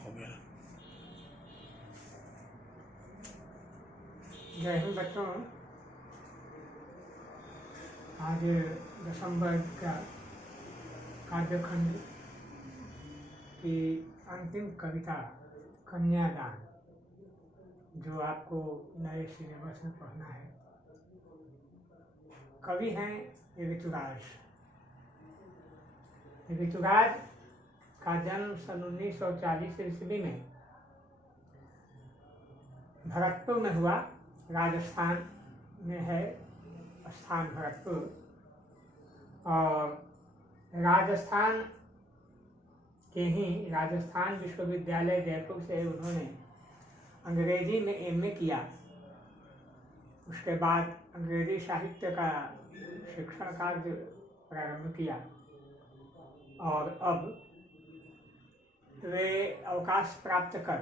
हो गया। जय हिंद बच्चों, आज दसम वर्ग का काव्यखंड की अंतिम कविता कन्यादान, जो आपको नए सिलेबस में पढ़ना है। कवि हैं ऋतुराज। ऋतुराज का जन्म सन 1940 ईस्वी में भरतपुर में हुआ। राजस्थान में है स्थान भरतपुर, और राजस्थान के ही राजस्थान विश्वविद्यालय जयपुर से उन्होंने अंग्रेजी में एमए किया। उसके बाद अंग्रेजी साहित्य का शिक्षण कार्य प्रारंभ किया, और अब वे अवकाश प्राप्त कर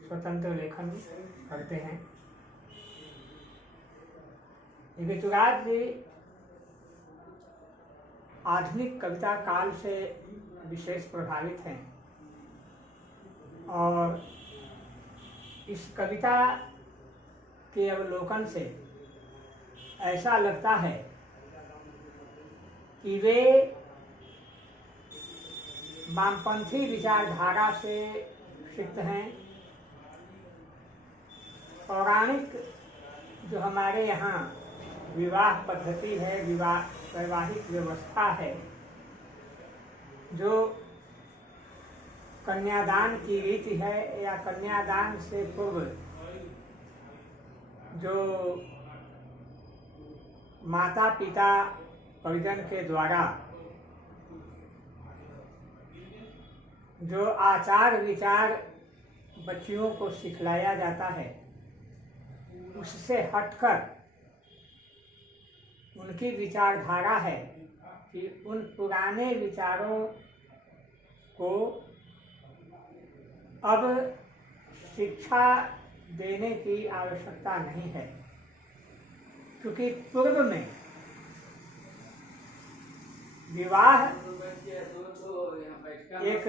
स्वतंत्र लेखन करते हैं। ऋतुराज जी आधुनिक कविता काल से विशेष प्रभावित हैं, और इस कविता के अवलोकन से ऐसा लगता है कि वे वामपंथी विचारधारा से सिक्त हैं। पौराणिक जो हमारे यहाँ विवाह पद्धति है, वैवाहिक व्यवस्था है, जो कन्यादान की रीति है, या कन्यादान से पूर्व जो माता पिता परिजन के द्वारा जो आचार विचार बच्चियों को सिखलाया जाता है, उससे हटकर उनकी विचारधारा है कि उन पुराने विचारों को अब शिक्षा देने की आवश्यकता नहीं है, क्योंकि पूर्व में विवाह एक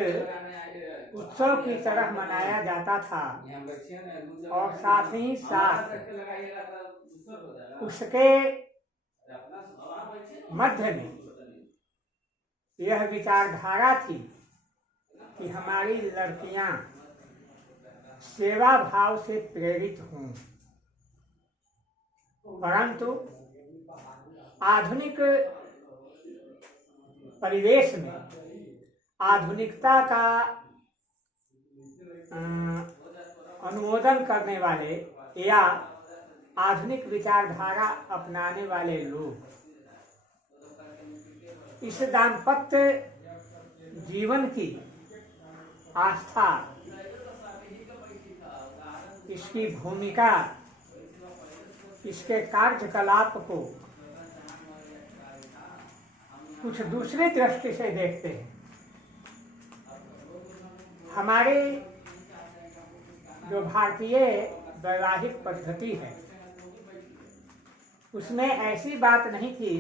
उत्सव की तरह मनाया जाता था, और साथ ही साथ उसके मध्य में यह विचारधारा थी कि हमारी लड़कियां सेवा भाव से प्रेरित हों। परंतु आधुनिक परिवेश में आधुनिकता का अनुमोदन करने वाले या आधुनिक विचारधारा अपनाने वाले लोग इस दाम्पत्य जीवन की आस्था, इसकी भूमिका, इसके कार्यकलाप को कुछ दूसरी दृष्टि से देखते हैं। हमारी जो भारतीय वैवाहिक पद्धति है, उसमें ऐसी बात नहीं थी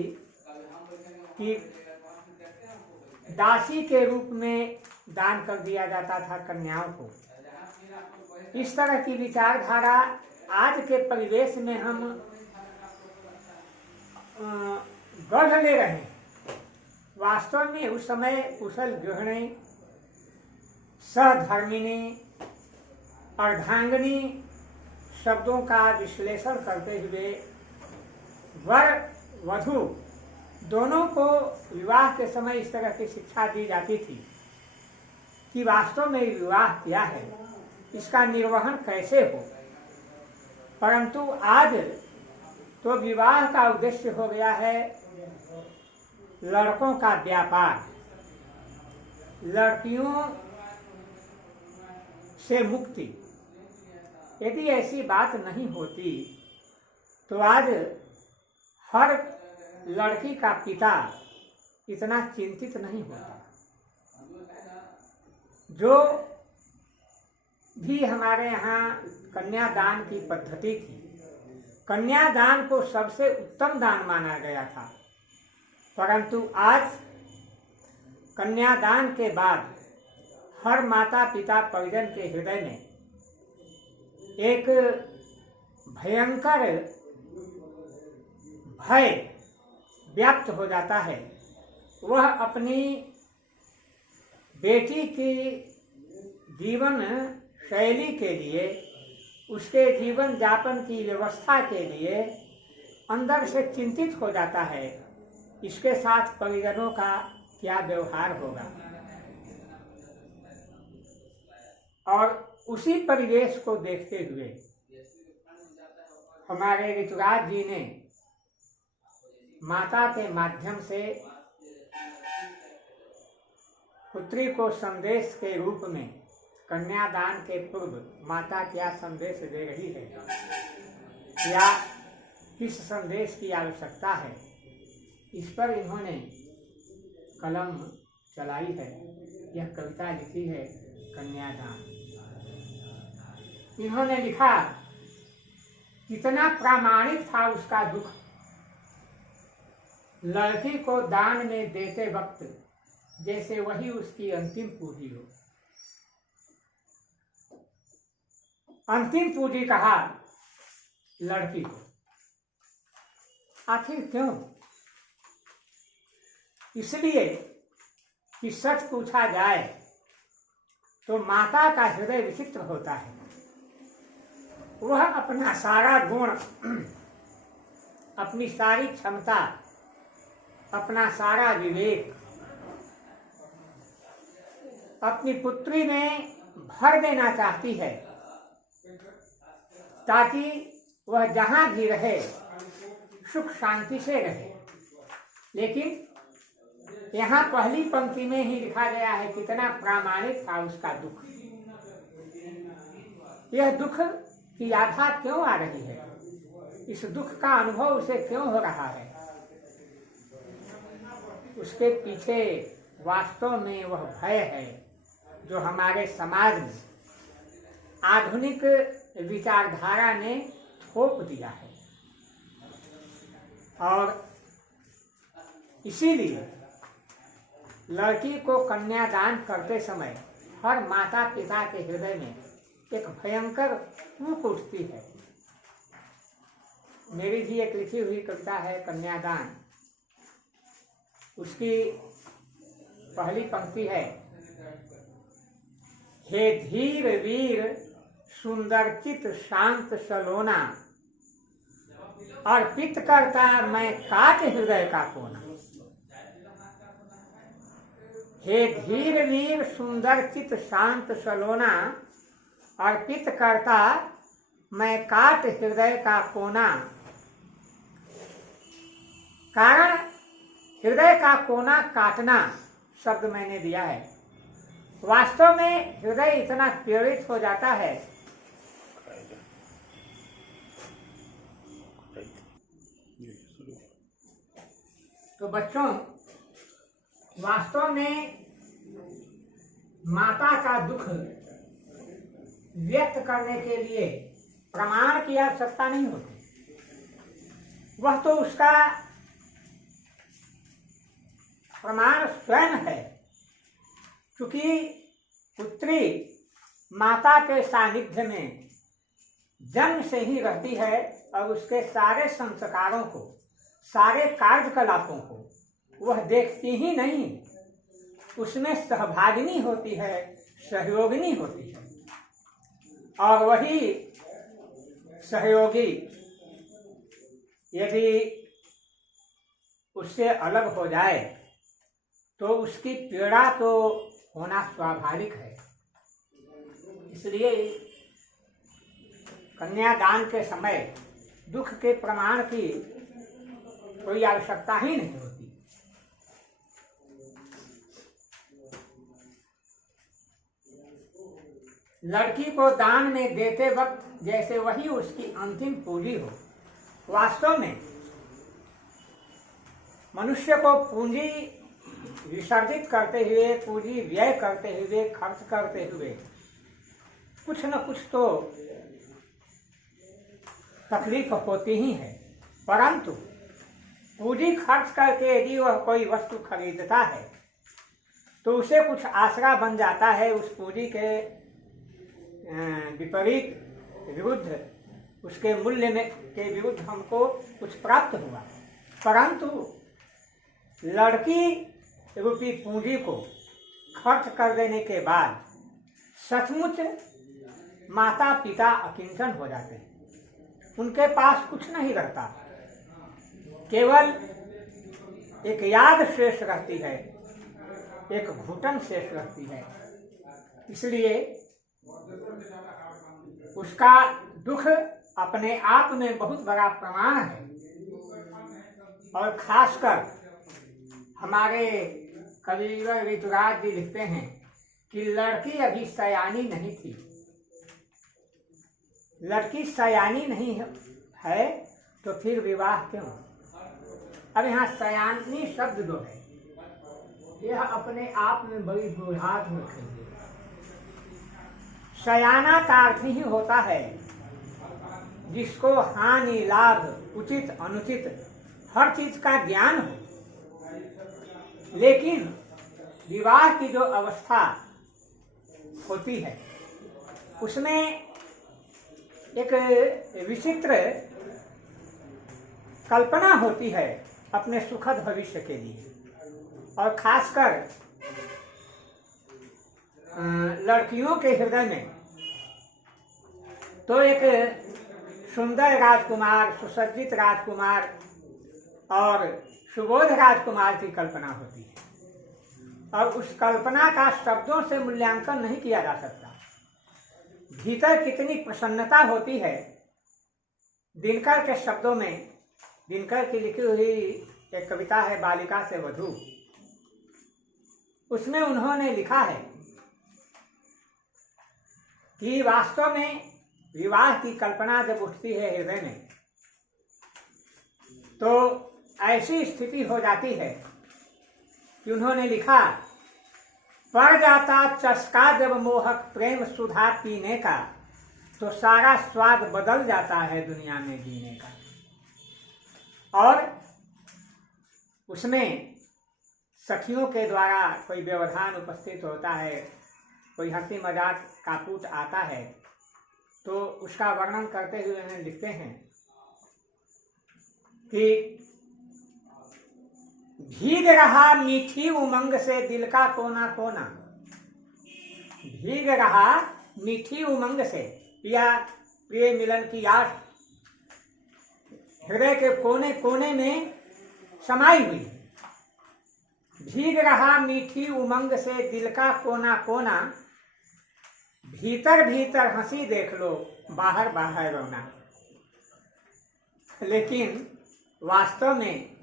कि दासी के रूप में दान कर दिया जाता था कन्याओं को। इस तरह की विचारधारा आज के परिवेश में हम गढ़ ले रहे हैं। वास्तव में उस समय कुशल गृहिणी, सहधर्मिणी, अर्धांगिनी शब्दों का विश्लेषण करते हुए वर वधू दोनों को विवाह के समय इस तरह की शिक्षा दी जाती थी कि वास्तव में विवाह क्या है, इसका निर्वहन कैसे हो। परंतु आज तो विवाह का उद्देश्य हो गया है लड़कों का व्यापार, लड़कियों से मुक्ति। यदि ऐसी बात नहीं होती तो आज हर लड़की का पिता इतना चिंतित नहीं होता। जो भी हमारे यहाँ कन्यादान की पद्धति थी, कन्यादान को सबसे उत्तम दान माना गया था। परंतु आज कन्यादान के बाद हर माता पिता परिजन के हृदय में एक भयंकर भय व्याप्त हो जाता है। वह अपनी बेटी की जीवन शैली के लिए, उसके जीवन यापन की व्यवस्था के लिए अंदर से चिंतित हो जाता है, इसके साथ परिजनों का क्या व्यवहार होगा। और उसी परिवेश को देखते हुए हमारे ऋतुराज जी ने माता के माध्यम से पुत्री को संदेश के रूप में कन्यादान के पूर्व माता क्या संदेश दे रही है, या किस संदेश की आवश्यकता है, इस पर इन्होंने कलम चलाई है। यह कविता लिखी है कन्यादान। इन्होंने लिखा, कितना प्रामाणिक था उसका दुख, लड़की को दान में देते वक्त जैसे वही उसकी अंतिम पूंजी हो। अंतिम पूंजी कहा लड़की को। आखिर क्यों? इसलिए कि सच पूछा जाए तो माता का हृदय विचित्र होता है। वह अपना सारा गुण, अपनी सारी क्षमता, अपना सारा विवेक अपनी पुत्री में भर देना चाहती है, ताकि वह जहां भी रहे सुख शांति से रहे। लेकिन यहाँ पहली पंक्ति में ही लिखा गया है, कितना प्रामाणिक था उसका दुख। यह दुख की आभा क्यों आ रही है? इस दुख का अनुभव उसे क्यों हो रहा है? उसके पीछे वास्तव में वह भय है जो हमारे समाज में आधुनिक विचारधारा ने थोप दिया है। और इसीलिए लड़की को कन्यादान करते समय हर माता पिता के हृदय में एक भयंकर ऊक उठती है। मेरी भी एक लिखी हुई कविता है कन्यादान। उसकी पहली पंक्ति है, हे धीर वीर सुंदरचित शांत सलोना, अर्पित करता मैं काट हृदय का कोना। हे धीर वीर सुंदरचित शांत सलोना, अर्पित करता मैं काट हृदय का कोना। कारण हृदय का कोना काटना शब्द मैंने दिया है। वास्तव में हृदय इतना पीड़ित हो जाता है तो बच्चों, वास्तव में माता का दुख व्यक्त करने के लिए प्रमाण की आवश्यकता नहीं होती। वह तो उसका प्रमाण स्वयं है, क्योंकि पुत्री माता के सानिध्य में जन्म से ही रहती है और उसके सारे संस्कारों को, सारे कार्यकलापों को वह देखती ही नहीं, उसमें सहभागिनी होती है, सहयोगिनी होती है। और वही सहयोगी यदि उससे अलग हो जाए तो उसकी पीड़ा तो होना स्वाभाविक है। इसलिए कन्यादान के समय दुख के प्रमाण की कोई आवश्यकता ही नहीं होती। लड़की को दान में देते वक्त जैसे वही उसकी अंतिम पूंजी हो। वास्तव में मनुष्य को पूंजी विसर्जित करते हुए, पूंजी व्यय करते हुए, खर्च करते हुए कुछ न कुछ तो तकलीफ होती ही है। परंतु पूंजी खर्च करके यदि वह कोई वस्तु खरीदता है तो उसे कुछ आसरा बन जाता है, उस पूंजी के विपरीत विरुद्ध, उसके मूल्य में के विरुद्ध हमको कुछ प्राप्त हुआ। परंतु लड़की रूपी पूंजी को खर्च कर देने के बाद सचमुच माता पिता अकिंचन हो जाते हैं, उनके पास कुछ नहीं रहता, केवल एक याद शेष रहती है, एक घुटन शेष रहती है। इसलिए उसका दुख अपने आप में बहुत बड़ा प्रमाण है। और खासकर हमारे कविवर ऋतुराज जी लिखते हैं कि लड़की अभी सयानी नहीं थी। लड़की सयानी नहीं है तो फिर विवाह क्यों? अब यहाँ सयानी शब्द जो है यह अपने आप में बड़ी बुढ़ात में खड़ी। सयाना का अर्थ ही होता है जिसको हानि लाभ उचित अनुचित हर चीज का ज्ञान हो। लेकिन विवाह की जो अवस्था होती है उसमें एक विचित्र कल्पना होती है अपने सुखद भविष्य के लिए। और खासकर लड़कियों के हृदय में तो एक सुंदर राजकुमार, सुसज्जित राजकुमार और सुबोध राजकुमार की कल्पना होती है। और उस कल्पना का शब्दों से मूल्यांकन नहीं किया जा सकता। भीतर कितनी प्रसन्नता होती है। दिनकर के शब्दों में, दिनकर की लिखी हुई एक कविता है बालिका से वधू, उसमें उन्होंने लिखा है कि वास्तव में विवाह की कल्पना जब उठती है हृदय में तो ऐसी स्थिति हो जाती है कि उन्होंने लिखा, पड़ जाता चस्का जब मोहक प्रेम सुधा पीने का, तो सारा स्वाद बदल जाता है दुनिया में जीने का। और उसमें सखियों के द्वारा कोई व्यवधान उपस्थित होता है, कोई हंसी मजाक का कूट आता है, तो उसका वर्णन करते हुए उन्हें लिखते हैं कि भीग रहा मीठी उमंग से दिल का कोना कोना। भीग रहा मीठी उमंग से, या प्रिय मिलन की आस हृदय के कोने कोने में समाई हुई। भीग रहा मीठी उमंग से दिल का कोना कोना, भीतर भीतर हंसी देख लो, बाहर बाहर रोना। लेकिन वास्तव में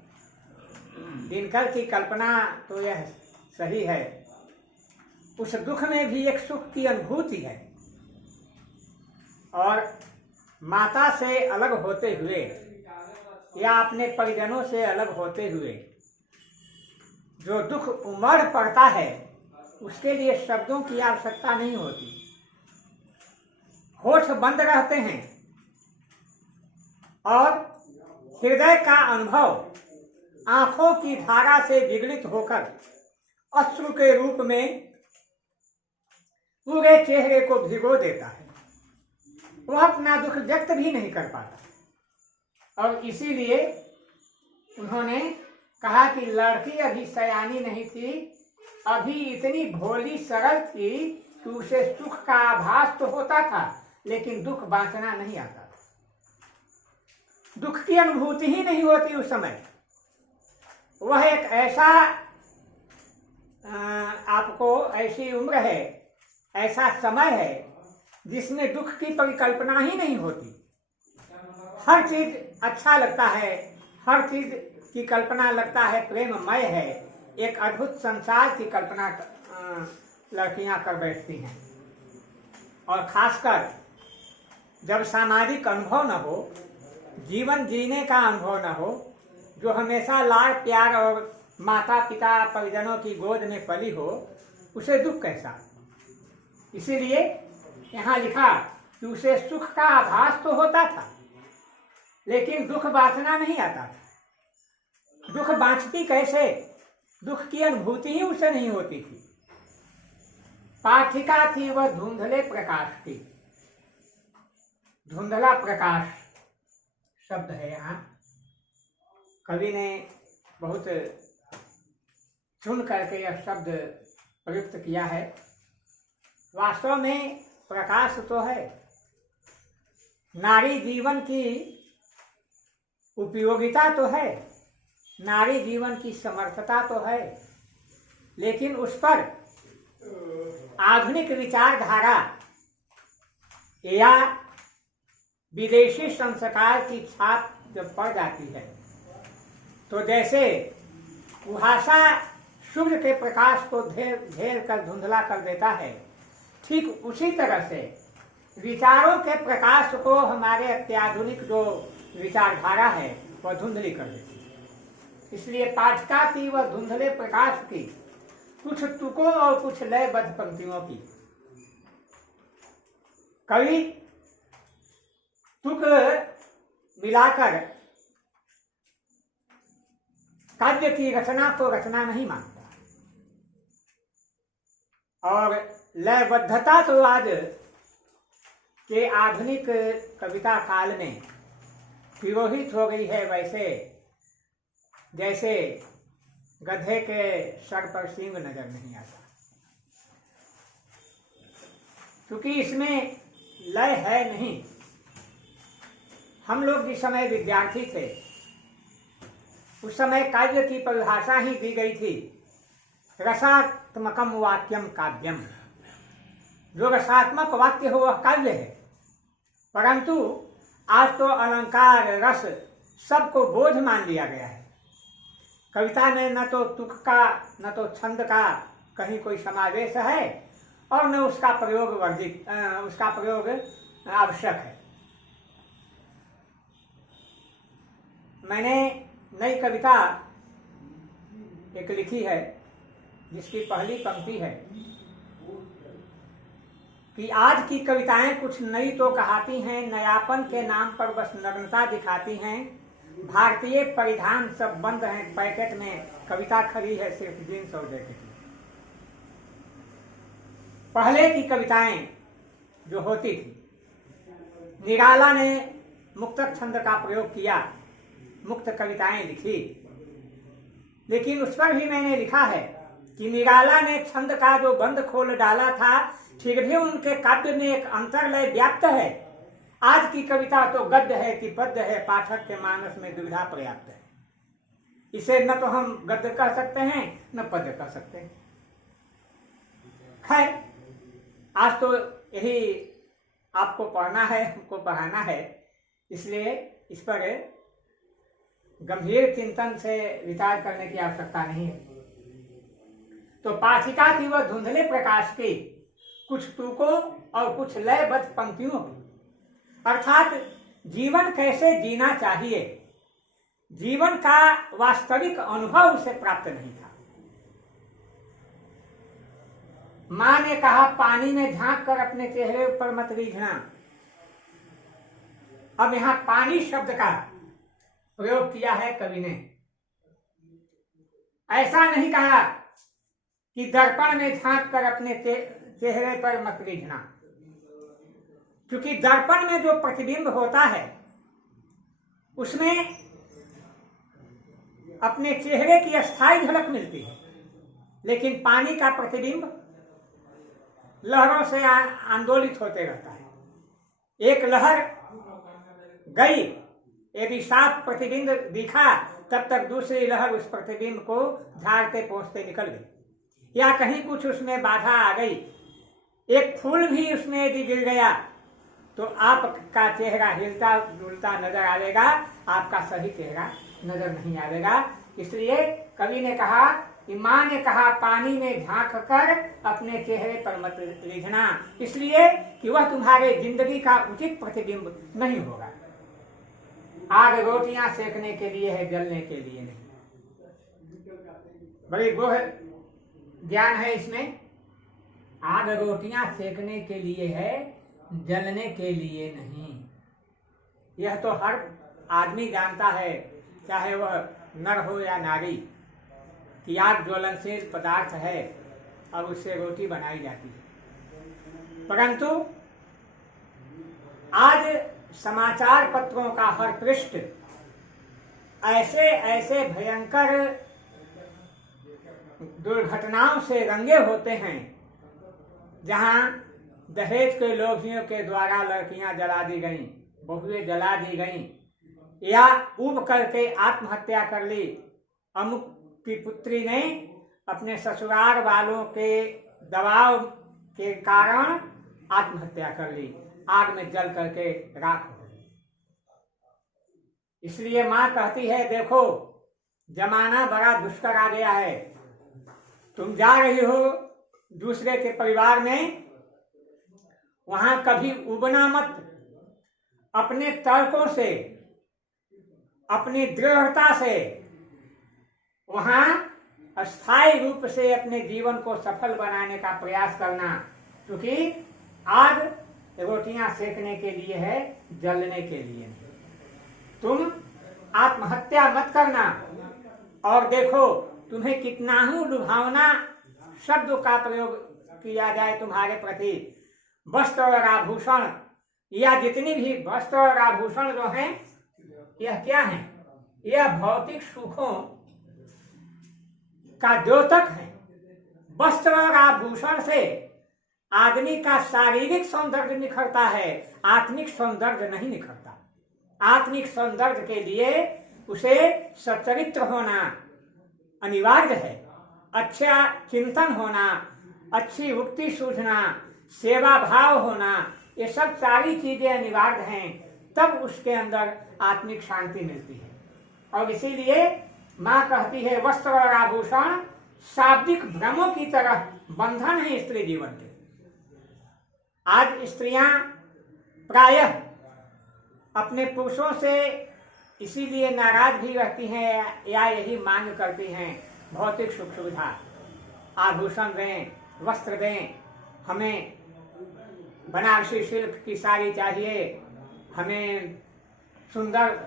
दिनकर की कल्पना तो यह सही है, उस दुख में भी एक सुख की अनुभूति है। और माता से अलग होते हुए या अपने परिजनों से अलग होते हुए जो दुख उमड़ पड़ता है उसके लिए शब्दों की आवश्यकता नहीं होती। होठ बंद रहते हैं और हृदय का अनुभव आंखों की धारा से विगलित होकर अश्रु के रूप में पूरे चेहरे को भिगो देता है। वह अपना दुख व्यक्त भी नहीं कर पाता। और इसीलिए उन्होंने कहा कि लड़की अभी सयानी नहीं थी, अभी इतनी भोली सरल थी कि उसे सुख का आभास तो होता था लेकिन दुख बांटना नहीं आता था। दुख की अनुभूति ही नहीं होती उस समय। वह एक ऐसा आपको ऐसी उम्र है, ऐसा समय है जिसमें दुख की परिकल्पना ही नहीं होती। हर चीज अच्छा लगता है, हर चीज की कल्पना लगता है प्रेममय है। एक अद्भुत संसार की कल्पना लड़कियां कर बैठती हैं। और खासकर जब सामाजिक अनुभव न हो, जीवन जीने का अनुभव न हो, जो हमेशा लाड प्यार और माता पिता परिजनों की गोद में पली हो, उसे दुख कैसा। इसीलिए यहाँ लिखा कि उसे सुख का आभास तो होता था लेकिन दुख बांटना नहीं आता था। दुख बांटती कैसे? दुख की अनुभूति ही उसे नहीं होती थी। पाठिका थी वह धुंधले प्रकाश की। धुंधला प्रकाश शब्द है यहाँ, कवि ने बहुत चुन करके यह शब्द प्रयुक्त किया है। वास्तव में प्रकाश तो है, नारी जीवन की उपयोगिता तो है, नारी जीवन की समर्थता तो है, लेकिन उस पर आधुनिक विचारधारा या विदेशी संस्कार की छाप जब पड़ जाती है तो जैसे कुहासा सूर्य के प्रकाश को घेर कर धुंधला कर देता है, ठीक उसी तरह से विचारों के प्रकाश को हमारे अत्याधुनिक जो विचारधारा है वह धुंधली कर देती है। इसलिए पाठिका थी वह धुंधले प्रकाश की, कुछ तुकों और कुछ लयबद्ध पंक्तियों की। कवि तुक मिलाकर काव्य की रचना को रचना नहीं मानता, और लयबद्धता तो आज के आधुनिक कविता काल में तिरोहित हो गई है, वैसे जैसे गधे के सर पर सींग नजर नहीं आता, क्योंकि इसमें लय है नहीं। हम लोग जिस समय विद्यार्थी थे उस समय काव्य की परिभाषा ही दी गई थी, रसात्मकम वाक्यम काव्यम। जो रसात्मक वाक्य हो वह काव्य है, परंतु आज तो अलंकार रस सबको बोझ मान लिया गया है। कविता में न तो तुक का न तो छंद का कहीं कोई समावेश है और न उसका प्रयोग उसका प्रयोग आवश्यक है। मैंने नई कविता एक लिखी है जिसकी पहली पंक्ति है कि आज की कविताएं कुछ नई तो कहाती हैं, नयापन के नाम पर बस नग्नता दिखाती हैं। भारतीय परिधान सब बंद हैं, पैकेट में कविता खड़ी है सिर्फ जींस और जैकेट में। पहले की कविताएं जो होती थी, निराला ने मुक्तक छंद का प्रयोग किया, मुक्त कविताएं लिखी, लेकिन उस पर भी मैंने लिखा है कि निराला ने छंद का जो बंद खोल डाला था, फिर भी उनके काव्य में एक अंतर्लय व्याप्त है। आज की कविता तो गद्य है कि पद्य है, पाठक के मानस में दुविधा पर्याप्त है। इसे न तो हम गद्य कह सकते हैं न पद्य कह सकते हैं। खैर, आज तो यही आपको पढ़ना है, हमको पढ़ाना है, इसलिए इस पर गंभीर चिंतन से विचार करने की आवश्यकता नहीं है। तो पाठिका थी वह धुंधले प्रकाश की, कुछ तुकों और कुछ लयबद्ध पंक्तियों की, अर्थात जीवन कैसे जीना चाहिए, जीवन का वास्तविक अनुभव उसे प्राप्त नहीं था। मां ने कहा पानी में झांक कर अपने चेहरे पर मत रीझना। अब यहां पानी शब्द का प्रयोग किया है कवि ने। ऐसा नहीं कहा कि दर्पण में झांक कर अपने चेहरे पर मत रीझना, क्योंकि दर्पण में जो प्रतिबिंब होता है उसमें अपने चेहरे की अस्थायी झलक मिलती है, लेकिन पानी का प्रतिबिंब लहरों से आंदोलित होते रहता है। एक लहर गई, यदि साफ प्रतिबिंब दिखा तब तक दूसरी लहर उस प्रतिबिंब को झाड़ते पहुंचते निकल गई, या कहीं कुछ उसमें बाधा आ गई, एक फूल भी उसमें यदि गिर गया तो आपका चेहरा हिलता डुलता नजर आएगा, आपका सही चेहरा नजर नहीं आएगा। इसलिए कवि ने कहा कि मां ने कहा पानी में झांक कर अपने चेहरे पर मत रीझना, इसलिए कि वह तुम्हारे जिंदगी का उचित प्रतिबिंब नहीं होगा। आग रोटियां सेकने के लिए है, जलने के लिए नहीं। बड़ी गोह ज्ञान है इसमें। आग रोटियां सेकने के लिए है, जलने के लिए नहीं। यह तो हर आदमी जानता है, चाहे वह नर हो या नारी, कि आग ज्वलनशील पदार्थ है और उससे रोटी बनाई जाती है। परंतु आज समाचार पत्रों का हर पृष्ठ ऐसे ऐसे भयंकर दुर्घटनाओं से रंगे होते हैं जहां दहेज के लोभियों के द्वारा लड़कियां जला दी गईं, बहुएं जला दी गईं, या उब करके आत्महत्या कर ली। अमुक की पुत्री ने अपने ससुराल वालों के दबाव के कारण आत्महत्या कर ली, आग में जल करके राख हो गई। इसलिए मां कहती है, देखो जमाना बड़ा दुष्कर आ गया है, तुम जा रही हो दूसरे के परिवार में, वहां कभी उबना मत। अपने तर्कों से, अपनी दृढ़ता से वहां अस्थायी रूप से अपने जीवन को सफल बनाने का प्रयास करना, क्योंकि आग रोटियां सेकने के लिए है, जलने के लिए नहीं। तुम आत्महत्या मत करना। और देखो तुम्हें कितना ही लुभावना शब्द का प्रयोग किया जाए तुम्हारे प्रति, वस्त्र और आभूषण, या जितनी भी वस्त्र और आभूषण जो हैं, यह क्या है? यह भौतिक सुखों का द्योतक है। वस्त्र और आभूषण से आदमी का शारीरिक सौंदर्य निखरता है, आत्मिक सौंदर्य नहीं निखरता। आत्मिक सौंदर्य के लिए उसे सच्चरित्र होना अनिवार्य है, अच्छा चिंतन होना, अच्छी उक्ति सूझना, सेवा भाव होना, ये सब सारी चीजें अनिवार्य हैं, तब उसके अंदर आत्मिक शांति मिलती है। और इसीलिए मां कहती है, वस्त्र और आभूषण शाब्दिक भ्रमों की तरह बंधन है स्त्री जीवन के। आज स्त्रियां प्रायः अपने पुरुषों से इसीलिए नाराज भी रहती हैं या यही मांग करती हैं, भौतिक सुख सुविधा, आभूषण दें, वस्त्र दें, हमें बनारसी सिल्क की साड़ी चाहिए, हमें सुंदर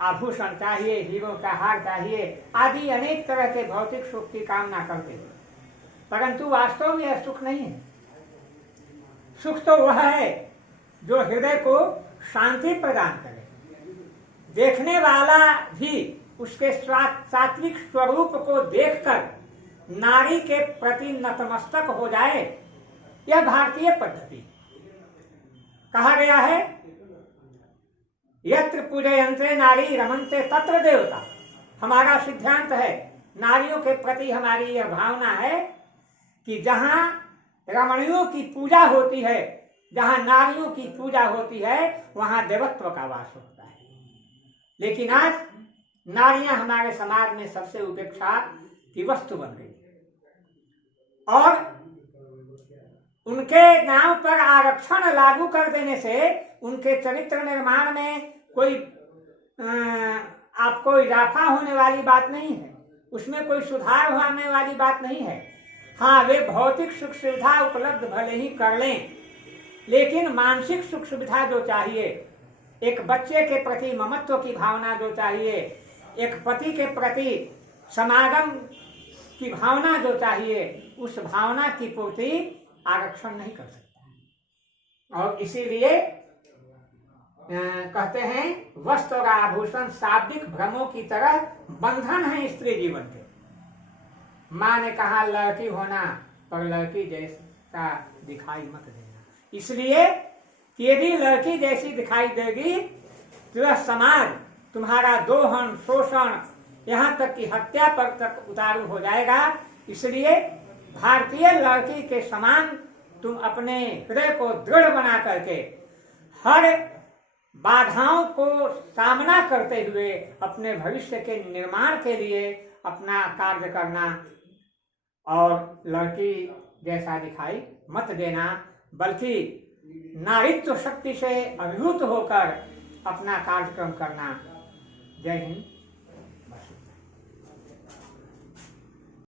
आभूषण चाहिए, हीरो का हार चाहिए, आदि अनेक तरह के भौतिक सुख की कामना करते हैं। परंतु वास्तव में यह सुख नहीं है। सुख तो वह है जो हृदय को शांति प्रदान करे, देखने वाला भी उसके सात्विक स्वरूप को देखकर नारी के प्रति नतमस्तक हो जाए। यह भारतीय पद्धति। कहा गया है, यत्र पूजयन्ते नारी रमन्ते तत्र देवता। हमारा सिद्धांत है, नारियों के प्रति हमारी यह भावना है कि जहां रमणियों की पूजा होती है, जहां नारियों की पूजा होती है, वहां देवत्व का वास होता है। लेकिन आज नारियां हमारे समाज में सबसे उपेक्षा की वस्तु बन गई और उनके नाम पर आरक्षण लागू कर देने से उनके चरित्र निर्माण में कोई आपको इजाफा होने वाली बात नहीं है, उसमें कोई सुधार होने वाली बात नहीं है। हाँ, वे भौतिक सुख सुविधा उपलब्ध भले ही कर लें, लेकिन मानसिक सुख सुविधा जो चाहिए, एक बच्चे के प्रति ममत्व की भावना जो चाहिए, एक पति के प्रति समागम की भावना जो चाहिए, उस भावना की पूर्ति आरक्षण नहीं कर सकता। और इसीलिए कहते हैं, वस्त्र और आभूषण शाब्दिक भ्रमों की तरह बंधन है स्त्री जीवन के। माँ ने कहा लड़की होना, पर लड़की जैसा दिखाई मत देना। इसलिए यदि लड़की जैसी दिखाई देगी तो यह समाज तुम्हारा दोहन, शोषण, यहाँ तक कि हत्या पर तक उतारू हो जाएगा। इसलिए भारतीय लड़की के समान तुम अपने हृदय को दृढ़ बना करके हर बाधाओं को सामना करते हुए अपने भविष्य के निर्माण के लिए अपना कार्य करना और लड़की जैसा दिखाई मत देना, बल्कि नारीत्व शक्ति से अभिभूत होकर अपना कार्यक्रम करना। जय हिंद।